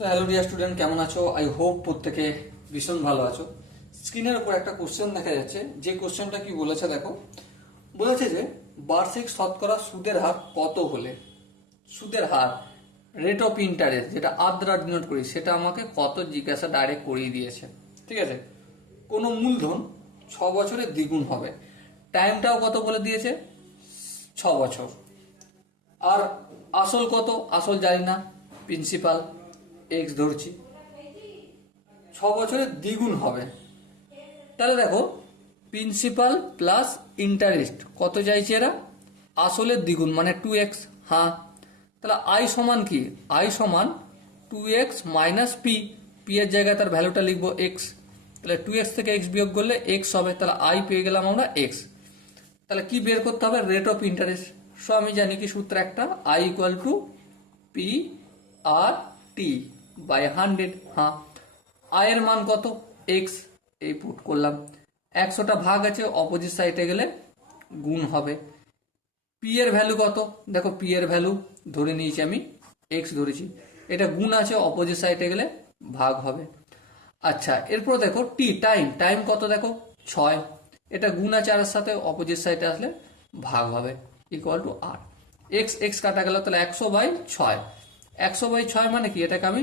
তো hello dear student, কেমন আছো? আই হোপ প্রত্যেকে ভীষণ ভালো আছো। স্ক্রিনের উপর একটা কোশ্চেন দেখা যাচ্ছে, যে কোশ্চেনটা কি বলেছে দেখো। বলেছে যে বার্ষিক শতকরা সুদের হার কত হলে, সুদের হার রেট অফ ইন্টারেস্ট যেটা আর দ্বারা ডিনোট করি সেটা আমাকে কত জিজ্ঞাসা ডাইরেক্ট করিয়ে দিয়েছে। ঠিক আছে, কোনো মূলধন 6 বছরে দ্বিগুণ হবে, টাইমটাও কত বলে দিয়েছে, 6 বছর। আর আসল কত, আসল জানি না, প্রিন্সিপাল এক্স ধরছি, 6 বছরে দ্বিগুণ হবে। তাহলে দেখো, প্রিন্সিপাল প্লাস ইন্টারেস্ট কত চাইছে এরা, আসলের দ্বিগুণ মানে 2x। হ্যাঁ, তাহলে আই সমান কি, আই সমান 2x মাইনাস পি, পি এর জায়গায় তার ভ্যালুটা লিখবো এক্স। তাহলে 2x থেকে এক্স বিয়োগ করলে এক্স হবে, তাহলে আই পেয়ে গেলাম আমরা এক্স। তাহলে কি বের করতে হবে, রেট অফ ইন্টারেস্ট। সো আমি জানি কি সূত্র একটা, I equal to P R T by 100। হ্যাঁ, আয়ের মান কত, এক্স, এই পুট করলাম। 100টা ভাগ আছে, অপোজিট সাইডে গেলে গুণ হবে। পি এর ভ্যালু কত, দেখো পি এর ভ্যালু ধরে নিয়েছি আমি এক্স ধরেছি, এটা গুণ আছে, অপোজিট সাইডে গেলে ভাগ হবে। আচ্ছা, এরপর দেখো টি, টাইম, টাইম কত দেখো 6, এটা গুণ আছে আর সাথে, অপোজিট সাইডে আসলে ভাগ হবে, equal to R. X X কাটা গেল, তাহলে 100/6। 100/6 মানে কি, এটাকে আমি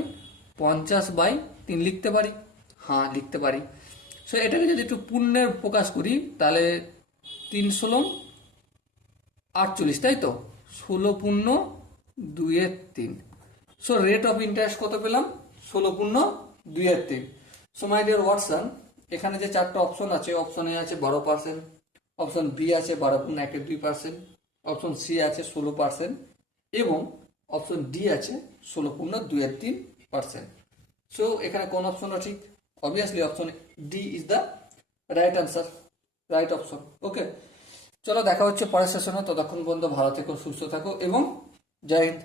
50/3 লিখতে পারি। হ্যাঁ, লিখতে পারি। সো এটাকে যদি একটু পূর্ণের প্রকাশ করি, তাহলে 3 × 16 = 48, তাই তো, 16×2=3। সো রেট অফ ইন্টারেস্ট কত পেলাম, 16×2=3। সো মাই ডিয়ার ওয়াটসন, এখানে যে 4টা অপশন আছে, অপশন এ আছে 12%, অপশন বি আছে 12×2%, অপশন সি আছে 16%, এবং অপশন ডি আছে 16×2=3%। সো এখানে কোন অপশনটা ঠিক, obviously option D is the right answer, right option. Okay, চলো দেখা হচ্ছে পরের সেশনে। ততক্ষণ পর্যন্ত ভালো থেকো, সুস্থ থাকো এবং জয় হিন্দ।